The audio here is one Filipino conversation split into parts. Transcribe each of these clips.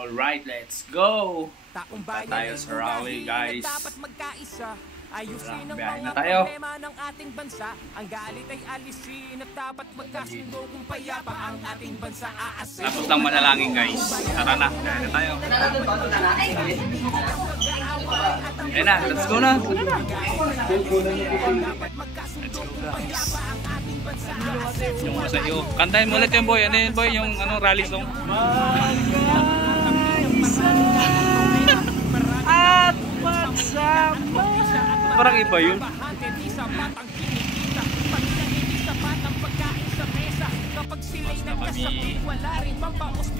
Alright, let's go! Punta tayo sa rally, guys. Ayusin ang Biyahe na mga tayo. problema ng ating bansa. Ang galit ay alisin at dapat magkasundo kung payapa ang ating bansa aasin. Tapos lang manalangin, guys. Tara na, biyahe na tayo. Ayan na, let's go na. Let's go, guys. Yung sa'yo. Kantahin mo ulit yung boy. Ano yun, boy? Yung rally song. At magsama. Parang iba yun. Tapos na kami.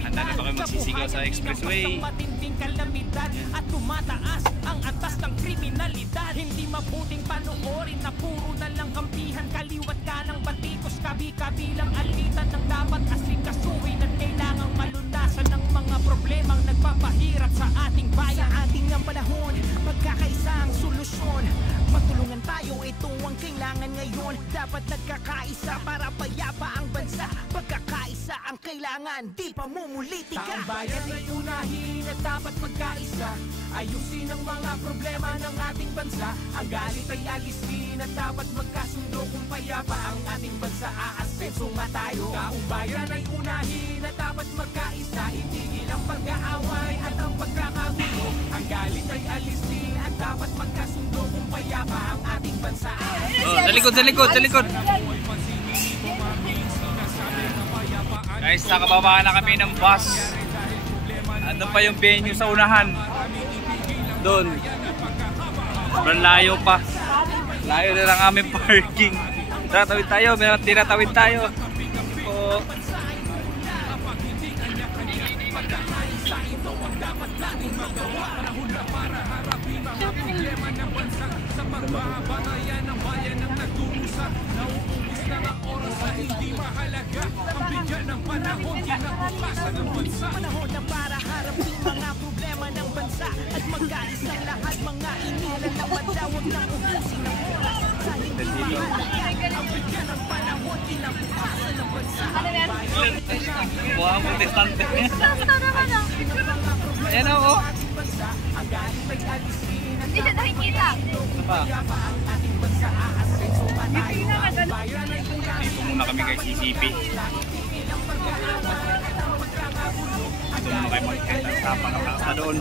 Handa na ba kayo magsisigaw sa expressway? Matinding kalamidad at tumataas ang antas ng kriminalidad. Hindi mabuting panoorin na puro na lang kampihan. Kaliwat ka ng batikos, kabi-kabilang alitan ng dapat asikasuhin at kailangang malunasan ng mga problemang nagpapahirap sa ating bayan. Sa ating ang panahon, magkakaisa ang solusyon. Magtulungan tayo, ito ang kailangan ngayon. Dapat nagkakaisa para payapa ang bansa. Pagkakaisa ang kailangan, di pa mumulitika. Taong bayan ay unahin at dapat magkaisa. Ayusin ang mga problema ng ating bansa. Ang galit ay alisin at dapat magkasundo kung payapa ang ating bansa aasenso nga tayo. Taong bayan ay unahin at dapat magkaisa. Itigil ang pag-aaway at ang pagkakagulo. Ang galit ay alisin at dapat magkasundo kung payapa ang ating bansa aasenso. Oh, sa likod, sa likod, sa likod. Guys, nakababa na kami ng bus. Ano pa yung venue sa unahan? Doon. Sobrang layo pa. Layo na lang aming parking. Tinatawid tayo, meron tinatawid tayo. Oh. Panahon na para harapin mga problema ng bansa at magkaisang lahat mga inilan na madawag ng ubusin ng oras sa hindi mahalaga ang bigyan ng panahon kinabukasan ng bansa. Buha ang protestante. Ayan ako. Hindi siya nakikita. Ano pa? Dito muna kami kay CCP. Dito muna kayo makikita sa pangkakasa doon.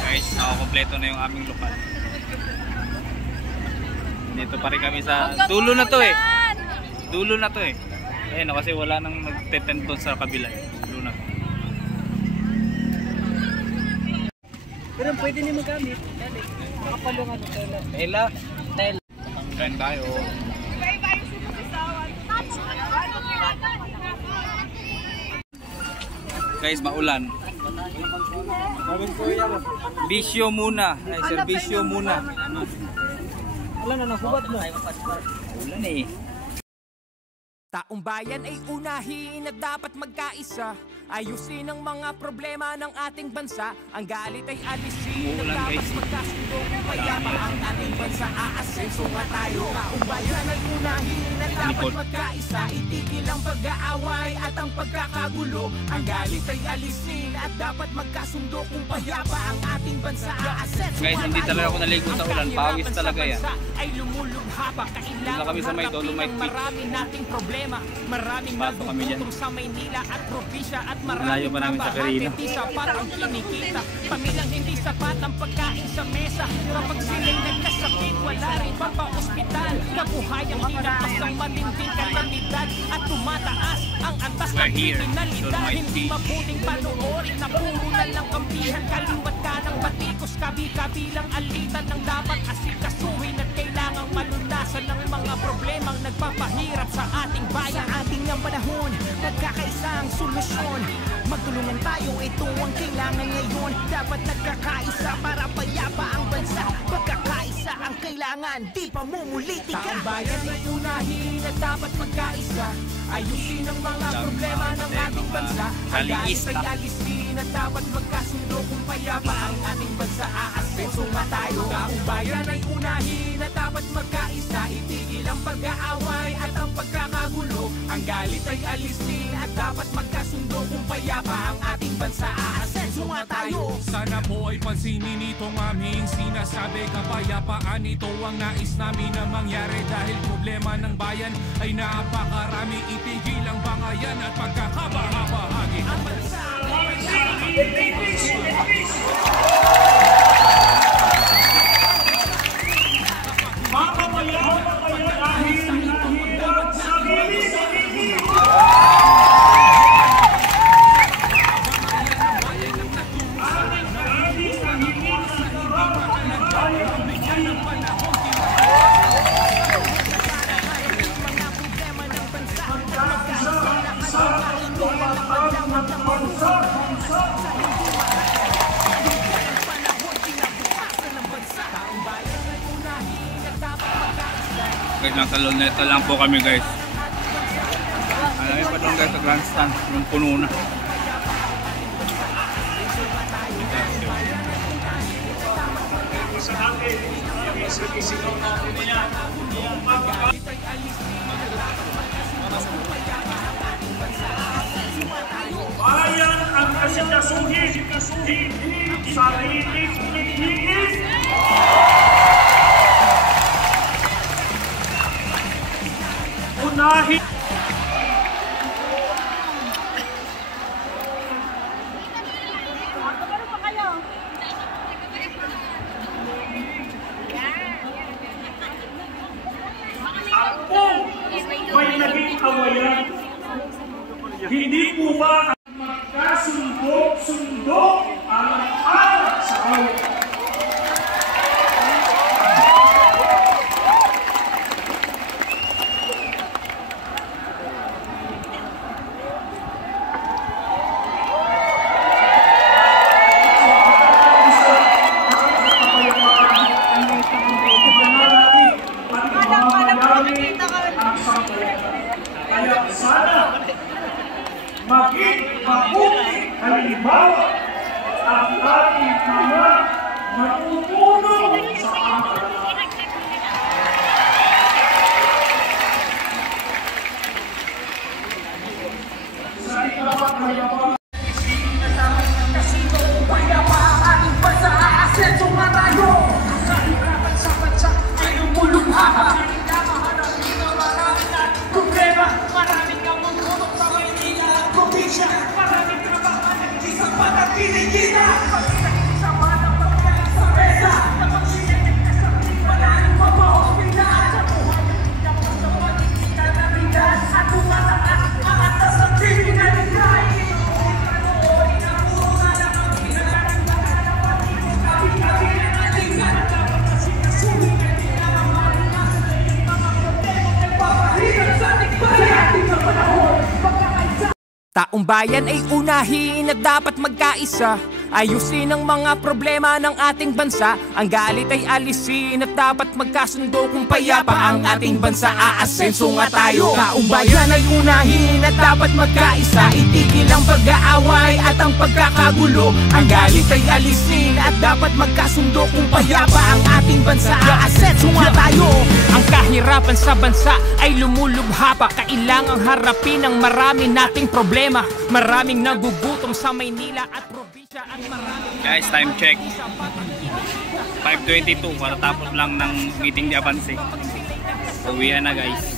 Guys, nakakompleto na yung aming lokal. Dito pa rin kami sa dulo na to eh. Dulo na to eh. Ayun, kasi wala nang nagtetent doon sa kabila eh. Dulo na to. Pero pwede niyo magamit. Makapalungan ng tela. Tela. Tela. Kain tayo. Guys, maulan. Bisyo muna. Ay, serbisyo muna. Wala na, nahubat na. Ulan eh. Taong bayan ay unahin at dapat magkaisa. Ayusin ang mga problema ng ating bansa. Ang galit ay alisin at dapat magkasundo kung payapa ang ating bansa aasenso nga tayo. Taong bayan ay unahin at dapat magkaisa. Itigil ang pag-aaway at ang pagkakagulo. Ang galit ay alisin at dapat magkasundo kung payapa ang ating bansa aasenso. Guys, hindi talaga ako naligo sa ulan. Pawis talaga yan. Ay lumulubha pa kailangan kami sa may Dolomite Peak. marami nating problema. Maraming Bato kami dyan. nagbubuntong sa Maynila at probinsya at maraming Malayo pa namin sa Quirino. hindi sapat ang kinikita. Pamilyang hindi sapat ang pagkain sa mesa. Kapag sila'y nagkasakit, wala rin pampaospital. Kabuhayang hinampas ng matinding kalamidad at tumataas ang antas ng kriminalidad. Hindi mabuting panoorin na puro na lang kampihan. Kaliwat ka ng batikos, kabi-kabilang alitan ng dapat asikasuhin at kailangang malunasan ng mga problemang nagpapahirap sa ating bayan. Sa ating ang panahon, nagkakaisa ang solusyon. Magtulungan tayo, ito ang kailangan ngayon. Dapat nagkakaisa para payapa ang bansa. Pagkakaisa ang kailangan, di pa mumulitika. Taong bayan ay unahin at dapat magkaisa. Ayusin ang mga problema ng ating bansa. Ang galit ay alisin alisin at dapat magkasundo kung payapa ang ating bansa. Aasenso nga tayo, taong bayan ay unahin at dapat magkaisa. Itigil ang pag-aaway at ang pagkakagulo. Ang galit ay alisin at dapat magkasundo kung payapa ang ating bansa. Aasenso nga tayo. Sana po ay pansinin itong aming sinasabi. Kapayapaan ito ang nais namin na mangyari. Dahil problema ng bayan ay napakarami. Itigil ang bangayan at pagkakabahagi. Ang bansa guys, nasa Luneta lang po kami guys. Alam pa doon guys sa grandstand, yung puno na. Bayan ang asikasuhin, hindi sariling pinipilit. Unahin. Ako may naging awayan. Hindi po ba magkasundo ang anak sa awit? Kaya sana maging mabuting halimbawa ang ating mga natutulong sa pamahalaan. Sa ikawang halimbawa, taong bayan ay unahin at dapat magkaisa. Ayusin ang mga problema ng ating bansa. Ang galit ay alisin at dapat magkasundo kung payapa ang ating bansa. Aasenso nga tayo. Taong bayan ay unahin at dapat magkaisa. Itigil ang pag-aaway at ang pagkakagulo. Ang galit ay alisin at dapat magkasundo kung payapa ang ating bansa. Aasenso nga tayo. Ang kahirapan sa bansa ay lumulubha pa. Kailangang harapin ang marami nating problema. Maraming nagugutom sa Maynila at probinsya at Guys, time check 5:22, katatapos lang ng meeting ni Abanse. Uwian na guys.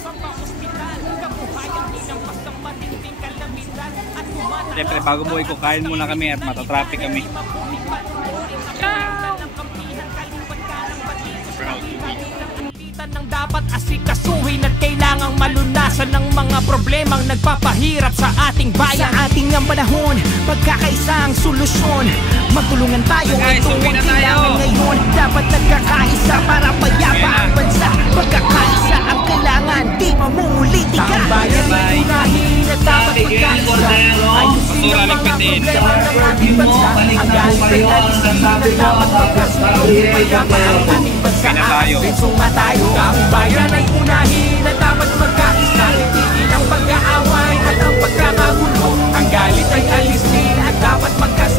Siyempre bago buhay ko, kain muna kami at matatraffic kami. Proud to be. Ng dapat asikasuhin at kailangang malunasan ng mga problemang nagpapahirap sa ating bayan. Sa ating ang panahon, pagkakaisa ang solusyon. Magtulungan tayo, ito ang kailangan ngayon. Dapat nagkakaisa para payapa ang bansa. Pagkakaisa ang kailangan, di mamumulitika. Ang bayan ay unahin at dapat magkaisa. Ayusin ang mga problema ng ating bansa. Ang galit ay alisin at dapat magkasundo. Payapa ang ating bansa. Aasenso nga tayo. Ang bayan ay unahin at dapat magkaisa. Itigil ang pag-aaway at ang pagkakagulo. Ang galit ay alisin at dapat magkasundo.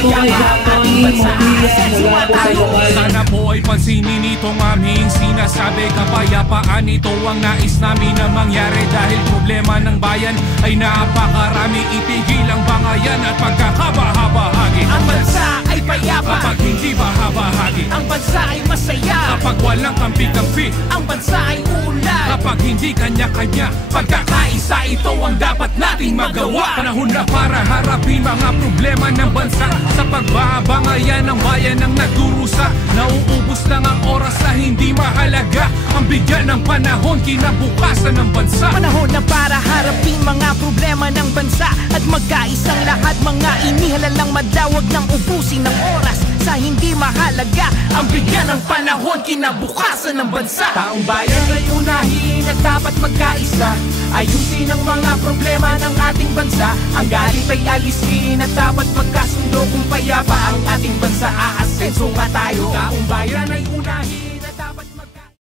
kapayapa ang ating bansa. Asenso at tayo. Sana po ay pansinin itong aming sinasabi. Kapayapaan ito ang nais namin na mangyari. Dahil problema ng bayan ay napakarami. Itigil ang bangayan at pagkakabahabahagi. Ang bansa ay payapa Kapag hindi bahabahagi, ang bansa ay masaya. kapag walang kampi-kampi, Ang bansa ay uunlad. kapag hindi kanya-kanya, pagkakaisa ito ang dapat nating magawa. Panahon na para harapin mga problema ng bansa. Sa pagbabangayan ng bayan ang nagdurusa. Nauubos lang ang oras na hindi mahalaga. Ang bigyan ng panahon kinabukasan ng bansa. Panahon na para harapin mga problema ng bansa. At magkaisang lahat mga inihalang madawag ng ubusin ng oras sa hindi mahalaga. Ang bigyan ng panahon kinabukasan ng bansa. Taong bayan ay unahin at dapat magkaisa. Ayusin ang mga problema ng ating bansa. Ang galit ay alisin at dapat magkasundo. Kung payapa ang ating bansa, aasenso nga tayo. Taong bayan ay unahin